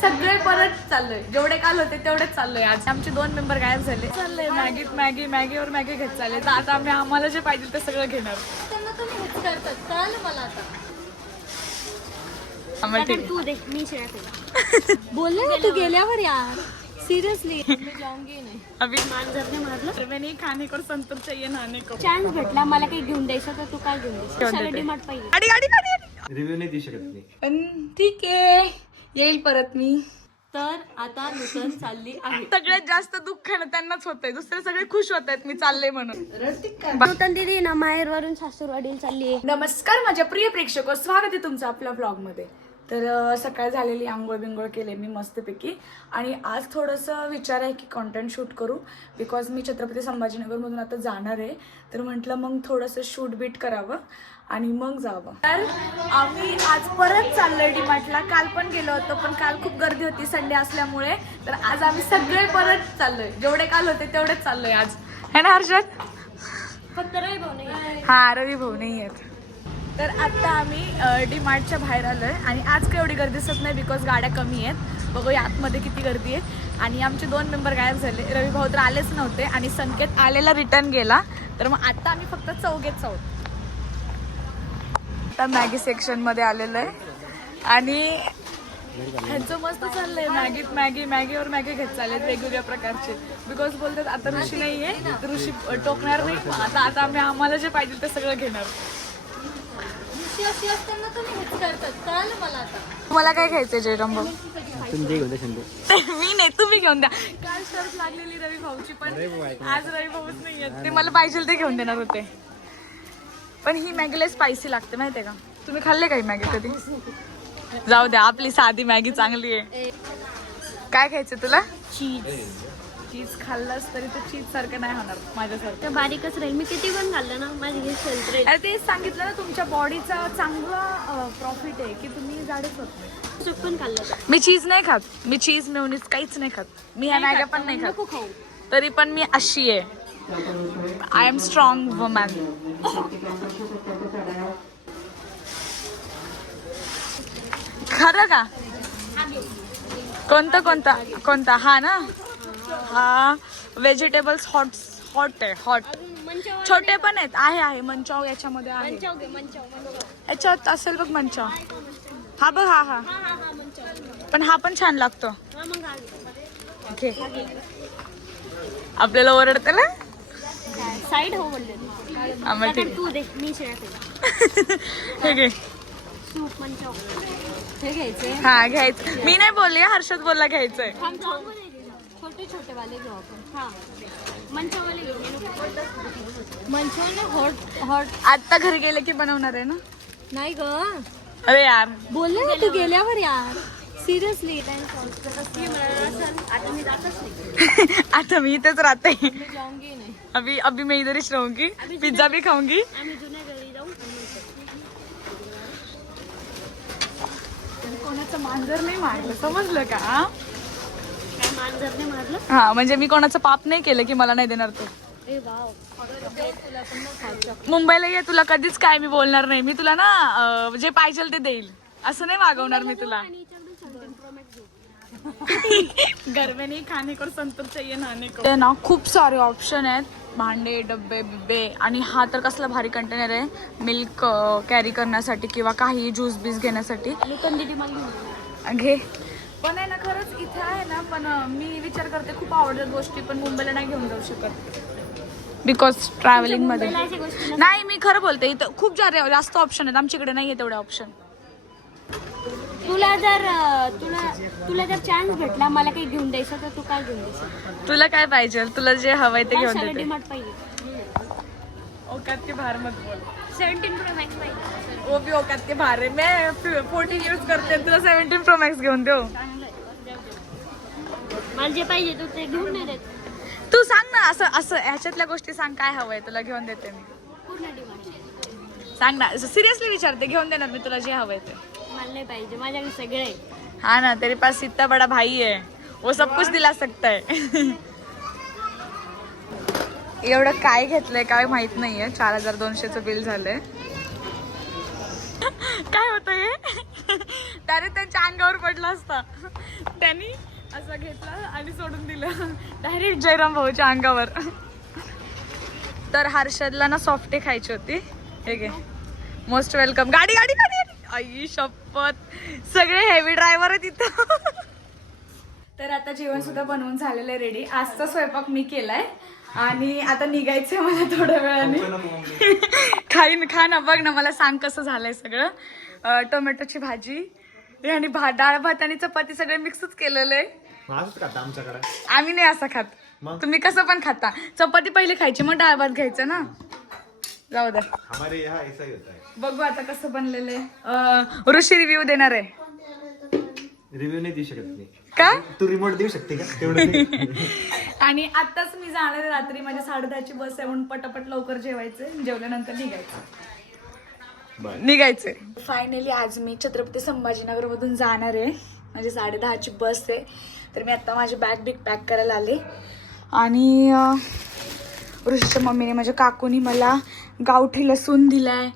सगळे परत चाललोय, जेवढे काल होते तेवढेच चाललोय. आज आमचे 2 मेंबर गायब झाले. चाललंय मॅगीवर मॅगी घेत चालले. तर आता आम्ही आम्हाला जे पाहिजे ते सगळं घेणार. त्यांना तुम्ही हेच करतात, कळलं मला आता. तू देख मी बोलले ना तू गेल्यावर यार सिरियसली मी जाऊंगी नाही. अभी मांजरने मारलं मैंने खाने को संतूर चाहिए नहाने को. चान्स भेटला मला काही घेऊन द्यायचं तर तू काय घेऊन द्यायचं सगळं डिमांड पाहिजे. गाडी रिव्ह्यू नाही देऊ शकत मी. पण ठीक आहे, येईल परत मी. तर आता नूतन चालली आहे. सगळ्यात जास्त दुःख ना त्यांनाच होतंय, दुसरे सगळे खुश होत आहेत मी चालले म्हणून. नूतन दीदी ना माहेरवरून सासूरवाडीला चालली आहे. नमस्कार माझ्या प्रिय प्रेक्षक, स्वागत आहे तुमचं आपल्या ब्लॉग मध्ये. तर सकाळ झालेली, आंघोळ बिंघोळ केले मी मस्तपैकी. आणि आज थोडंसं विचार आहे की कंटेंट शूट करू, बिकॉज मी छत्रपती संभाजीनगरमधून आता जाणार आहे. तर म्हटलं मग थोडंसं शूट बीट करावं आणि मग जावं. तर आम्ही आज परत चाललोय डीमार्टला. काल पण गेलो होतो, पण काल खूप गर्दी होती संडे असल्यामुळे. तर आज आम्ही सगळे परत चाललोय, जेवढे काल होते तेवढेच चाललोय आज, है ना हर्षद? फक्त रवी भाऊ नाही. हा, रवी भाऊ नाही आहेत. तर आता आम्ही डीमार्टच्या बाहेर आलोय आणि आज काही एवढी गर्दी दिसत नाही, बिकॉज गाड्या कमी आहेत. बघूया आतमध्ये किती गर्दी आहे. आणि आमचे 2 मेंबर गायब झाले. रवी भाऊ तर आलेच नव्हते आणि संकेत आलेला रिटर्न गेला. तर मग आता आम्ही फक्त चौघेच आहोत. आता मॅगी सेक्शन मध्ये आलेलं आहे आणि ह्यांचं मस्त चाललंय. मॅगीवर मॅगी घेत चाललेत वेगवेगळ्या प्रकारचे, बिकॉज बोलतात आता ऋषी नाहीये, तर ऋषी टोकणार नाही. आता आम्ही आम्हाला जे पाहिजे ते सगळं घेणार. असताना तुम्ही हेच करतात, कळलं मला आता. तुम्हाला काय घ्यायचंय जयराम भाऊ? तुम्ही घेऊन द्या. मी नाही, तुम्ही घेऊन द्या. काल शर्ट लागलेली रवी भाऊची, पण आज रवी भाऊच नाही आहेत. ते मला पाहिजे ते घेऊन देणार होते. पण ही मॅगी लय स्पायसी लागते माहितीये का? तुम्ही खाल्ले का ही मॅगी कधी? जाऊ द्या, आपली साधी मॅगी चांगली आहे. काय खायचं तुला? चीज खाल्लंस तरी ते चीज सारखं नाही होणार माझ्यासारखं. तर बारीकच राहील. मी किती पण खाल्लं ना माझी हे सेंटर अरे तेच सांगितलं ना, तुमच्या बॉडीचा चांगला प्रॉफिट आहे की तुम्ही जाडच होत नाही. सूप पण खाल्लं. मी चीज नाही खात, मी चीज मेयोनीज काहीच नाही खात. मी ह्या मॅग्या पण नाही खात. नको खाऊ. तरी पण मी अशी आहे. I am strong woman. खरं का? कोणता? हा ना, हा व्हेजिटेबल्स हॉट आहे. हॉट छोटे पण आहेत. आहे मंचाव याच्यामध्ये आहे. याच्यात असेल बघ मंचाव. हा बघ, हा पण हा पण छान लागतो. ओके, आपल्याला ओरडते ना साईड हो बोलले. मग ठीक. तू देख मी हे घे. सूप मंचाव हे घ्यायचे. हा घ्यायचं. मी नाही बोलली, हर्षद बोलला घ्यायचंय. छोटे छोटे वाले घेऊ आपण. हा मंचावाले घेऊ. मंचावाले हॉट आता घरी गेले की बनवणार आहे ना? नाही ग, अरे यार, बोलले ना तू गेल्यावर यार सिरियसली. आता मी जातच नाही. आता मी इथेच राहते. मी जाऊंगी नाही. अभी मैं इधर ही रहूंगी, पिझ्झा भी खाऊंगी. आम्ही जुन्या घरी जाऊ. कोणाचं मांजर नाही मारलं, समजलं का? काय मांजरने मारलं? हा, म्हणजे मी कोणाचं पाप नाही केलं की मला नाही देणार तू. ए वाव, तुला पण नाही खायचं. मुंबईला ये, तुला कधीच काय मी बोलणार नाही. मी तुला ना जे पाहिजे ते देईल, असं नाही वागवणार मी तुला. आणि याच्याकडून 17 Pro Max घेऊ. घर में नहीं खाने को संतूर चाहिए नहाने को. ते ना खूप सारे ऑप्शन आहेत, भांडे डब्बे बिब्बे. आणि हा तर कसला भारी कंटेनर आहे, मिल्क कॅरी करण्यासाठी किंवा काही ज्यूस बीस घेण्यासाठी. नूतन दीदी मला घे. पण आहे ना, खरंच इथे आहे ना, पण मी विचार करते खूप आवडतात गोष्टी, पण मुंबईला नाही घेऊन जाऊ शकत बिकॉज ट्रॅव्हलिंग मध्ये नाही. मी खरं बोलते, इथं खूप जास्त ऑप्शन आहेत, आमच्याकडे नाही आहे तेवढे ऑप्शन. तुला जर चान्स भेटला मला काही घेऊन द्यायचं तर तू काय घेऊन द्यायचं? तुला काय पाहिजे? तुला जे हवंय ते घेऊन देते. डिमांड पाहिजे. औकात के बाहर मत बोल. 17 Pro Max पाहिजे. वो भी औकात के बाहर है. मैं 14 यूज करते हैं, तुला 17 Pro Max घेऊन देऊ. मला जे पाहिजे तू ते घेऊन नाही देत. तू सांग ना, असं ह्याच्यातल्या गोष्टी सांग, काय हवंय तुला घेऊन देते मी. पूर्ण डिमांड सांग ना, सिरियसली विचारते, घेऊन देणार मी तुला जे हवंय ते. मला नाही पाहिजे, माझ्याकडे सगळे आहे. हाँ ना, तेरे पास इतना बड़ा भाई है, वो सब कुछ दिला सकता है. एवढं काय घेतलंय काय माहित नाहीये. 4200चं बिल झालंय. काय होतं हे? डायरेक्ट त्यांच्या अंगावर पडला असता. त्यांनी असं घेतलं आणि सोडून दिलं डायरेक्ट जयराम भाऊच्या अंगावर. तर हर्षदला ना सॉफ्टे खायची होती. हे घे, मोस्ट वेलकम. गाडी गाडी गाडी, आई शपथ, सगळे हेवी ड्रायव्हर आहेत इथं. तर आता जेवण सुद्धा बनवून झालेलं आहे रेडी. आजचा स्वयंपाक मी केलाय आणि आता निघायचंय मला थोड्या वेळाने. खा ना, बघ ना, मला सांग कसं झालंय सगळं. टोमॅटोची भाजी आणि डाळ भात आणि चपाती सगळे मिक्सच केलेलं आहे. आमच्याकडे आम्ही नाही असं खात, तुम्ही कसं पण खाता. चपाती पहिले खायची मग डाळ भात घ्यायचं ना. जाऊ द्या, हमारे यहाँ ऐसा ही होता है. बघू आता कसं बनलेलं आहे. ऋषी रिव्ह्यू देणार आहे. रिव्ह्यू नाही देऊ शकत मी. का? तू रिमोट देऊ शकते का तेवढं? आणि आताच मी जाणार आहे रात्री, माझ्या 10:30ची बस आहे म्हणून पटापट लवकर जेवायचं, जेवल्यानंतर निघायचंय. फायनली आज मी छत्रपती संभाजीनगर मधून जाणार आहे. माझी 10:30ची बस आहे. तर मी आता माझी बॅग बिग पॅक करायला आले. आणि ऋषीच्या मम्मीने, माझ्या काकूनी मला गावठी लसूण दिलाय,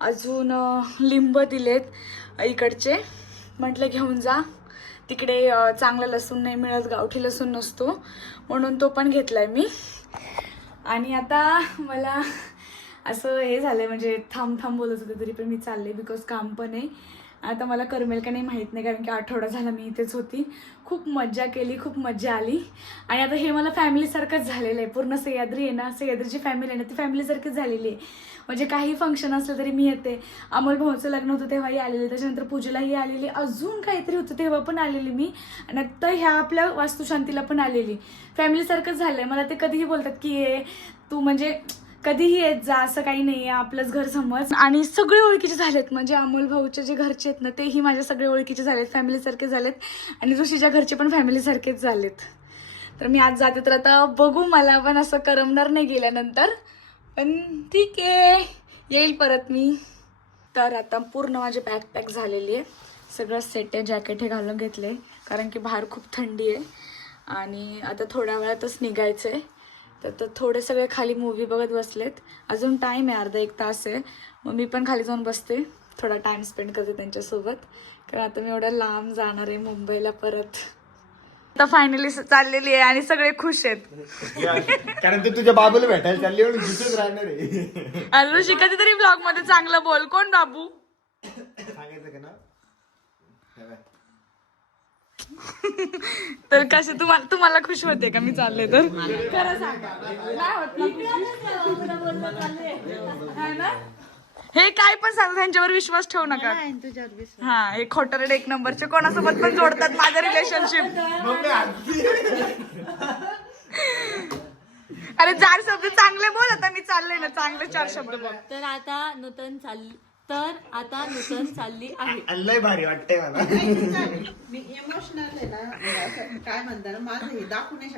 अजून लिंब दिलेत इकडचे. म्हटलं घेऊन जा, तिकडे चांगला लसूण नाही मिळत, गावठी लसूण नसतो, म्हणून तो पण घेतलाय मी. आणि आता मला असं हे झालंय, म्हणजे थांब बोलत होते तरी पण मी चालले, बिकॉज काम पण आहे. आता मला करमेल का नाही माहीत नाही, कारण की आठवडा झाला मी इथेच होती. खूप मज्जा केली, खूप मज्जा आली. आणि आता हे मला फॅमिलीसारखंच झालेलं आहे. पूर्ण सह्याद्री आहे ना, सह्याद्रीची फॅमिली आहे ना, ती फॅमिलीसारखीच झालेली आहे. म्हणजे काही फंक्शन असलं तरी मी येते. अमोल भाऊचं लग्न होतं तेव्हाही आलेली, त्याच्यानंतर पूजेलाही आलेली, अजून काहीतरी होतं तेव्हा पण आलेली मी, आणि आता ह्या आपल्या वास्तुशांतीला पण आलेली. फॅमिलीसारखंच झालं आहे. मला ते कधीही बोलतात की तू म्हणजे कधीही येत जा, असं काही नाही आहे, आपलंच घर समज. आणि सगळे ओळखीचे झालेत, म्हणजे अमोल भाऊचे जे घरचे आहेत ना तेही माझे सगळे ओळखीचे झालेत, फॅमिलीसारखे झालेत. आणि ऋषीच्या घरचे पण फॅमिलीसारखेच झालेत. तर मी आज जाते, तर आता बघू, मला पण असं करमणार नाही गेल्यानंतर, पण ठीक आहे, येईल परत मी. तर आता पूर्ण माझी बॅग पॅक झालेली आहे, सगळं सेट आहे, जॅकेट हे घालून घेतले, कारण की बाहेर खूप थंडी आहे. आणि आता थोड्या वेळातच निघायचं आहे. तर थोडे सगळे खाली मूवी बघत बसलेत. अजून टाईम आहे, अर्धा 1 तास आहे. मग मी पण खाली जाऊन बसते, थोडा टाईम स्पेंड करते त्यांच्यासोबत, कारण आता मी एवढ्या लांब जाणार आहे मुंबईला परत. आता फायनली चाललेली आहे आणि सगळे खुश आहेत, कारण तू तुझ्या बाबूला भेटायला चालली म्हणून दुसरंच राहणार आहे. अरे ऋषी, कधीतरी ब्लॉग मध्ये चांगलं बोल. कोण बाबू? सांगायचं का ना? तर कसे तुम्हाला खुश होते का मी चालले तर? खरं सांगा, नाही होत ना? हे काय पण सांग, त्यांच्यावर विश्वास ठेवू नका. हा, हे खोटरडे 1 नंबरचे कोणासोबत पण जोडतात माझं रिलेशनशिप. अरे 4 शब्द चांगले बोल. आता मी चालले ना, चांगले 4 शब्द बोल. तर आता नूतन चालली आहे. लय भारी वाटतंय मला. मी इमोशनल आहे ना, काय म्हणतात ना, माझं हे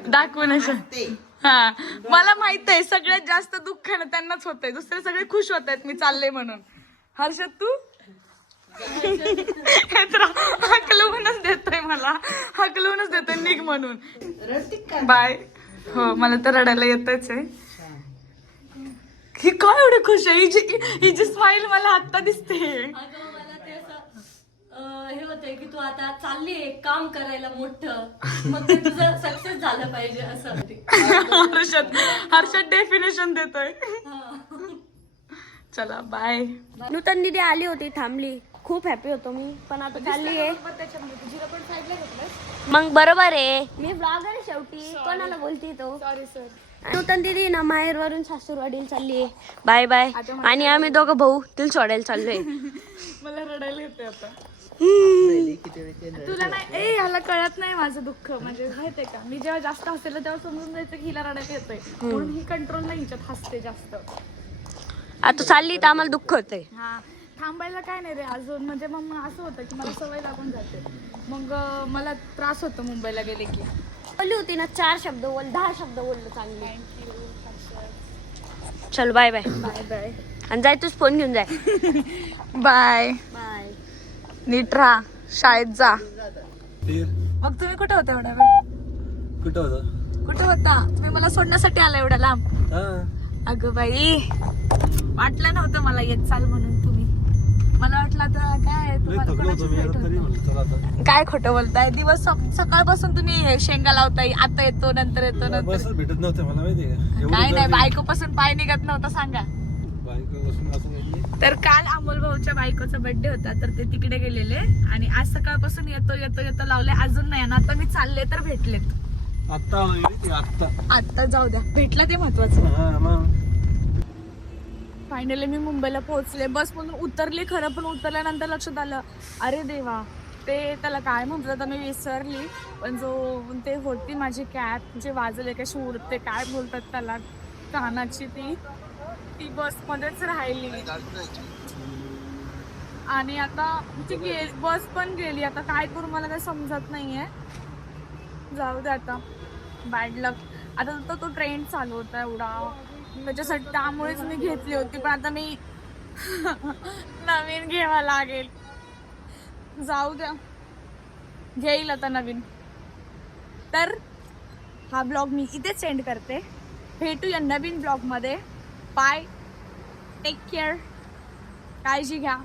दाखवू नाही शकते. हा, मला माहित आहे सगळ्यात जास्त दुःख ना त्यांनाच होतंय, दुसरे सगळे खुश होत आहेत मी चालले म्हणून. हर्षद तू हकलवूनच देतोय, मला हकलवूनच देतोय निघ म्हणून. बाय. हो, मला तर रडायला येतच आहे. ही काय एवढी खुश आहे, हिची स्माइल मला आता दिसते. मला ते असं हे होतंय की तू आता चालली एक काम करायला मोठं, मग ते तुझं सक्सेस झालं पाहिजे असं. हर्षद डेफिनेशन देतोय. चला बाय. नूतन दीदी आली होती, थांबली, खूप हॅपी होतो मी, पण आता चालली आहे. मग बरोबर आहे, मी ब्लॉगर आहे शेवटी, कोणाला बोलती तो. Sorry sir. नूतन दीदी ना माहेरवरून सासूरवाडीला चालली आहे. Bye bye. आणि आम्ही दोघं भाऊ तिला सोडायला चाललोय. मला रडायला येते आता. तुला नाही, ह्याला कळत नाही माझं दुःख, म्हणजे माहितीये का, मी जेव्हा जास्त हसेल तेव्हा समजून जायचं की हिला रडायला येतंय, म्हणून ही कंट्रोल नाही, हिच्यात हसते जास्त. आता चालली तर आम्हाला दुःख होतंय. हा, थांबायला काय नाही रे अजून, म्हणजे मग असं होतं की मला सवय लागून जाते, मग मला त्रास होतो मुंबईला गेले की. बोलली होती ना 4 शब्द बोल, 10 शब्द बोललो चांगले. चल बाय बाय. Bye bye. आणि जाय तूच फोन घेऊन जाय. बाय. बाय. नीट राहा, शाळेत जा. मग तुम्ही कुठे होता एवढा वेळ? कुठे होता तुम्ही? मला सोडण्यासाठी आला एवढा लांब? अगं बाई, वाटलं नव्हतं मला येत चाल म्हणून तुम्ही. मला वाटलं भेटला तर काय तुम्हाला कोणाचीच भेट होत नाही. काय खोटं बोलताय? दिवस सकाळपासून तुम्ही हे शेंगा लावताय, आता येतो नंतर येतो नंतर. भेटत नव्हते मला माहितीये का. काय नाही, बायकोपासून पाय निघत नव्हता सांगा. बायकोपासून असं नाही. तर काल अमोल भाऊच्या बायकोचा बर्थडे होता, तर ते तिकडे गेलेले आणि आज सकाळपासून येतो येतो येतो लावले, अजून नाही. आणि आता मी चालले तर भेटलेत. आत्ता आली आत्ता. आता जाऊ द्या, भेटला ते महत्वाचं. हा मग फायनली मी मुंबईला पोहोचले. बस मधून उतरली खरं, पण उतरल्यानंतर लक्षात आलं, अरे देवा, ते त्याला काय म्हणतात मी विसरली. पण जो ते होती माझी कॅब, जे वाजले का शूर, ते काय बोलतात त्याला, कानाची, ती बसमध्येच राहिली. आणि आता ती बस पण गेली. आता काय करू मला काही समजत नाहीये. जाऊ दे आता, बॅड लक. आता तो ट्रेन चालू होता एवढा, त्याच्यासाठी, त्यामुळेच मी घेतली होती. पण आता मी नवीन घ्यावा लागेल. जाऊ द्या, घेईल आता नवीन. तर हा ब्लॉग मी इथेच सेंड करते. भेटूया नवीन ब्लॉगमध्ये. बाय, टेक केअर, काळजी घ्या.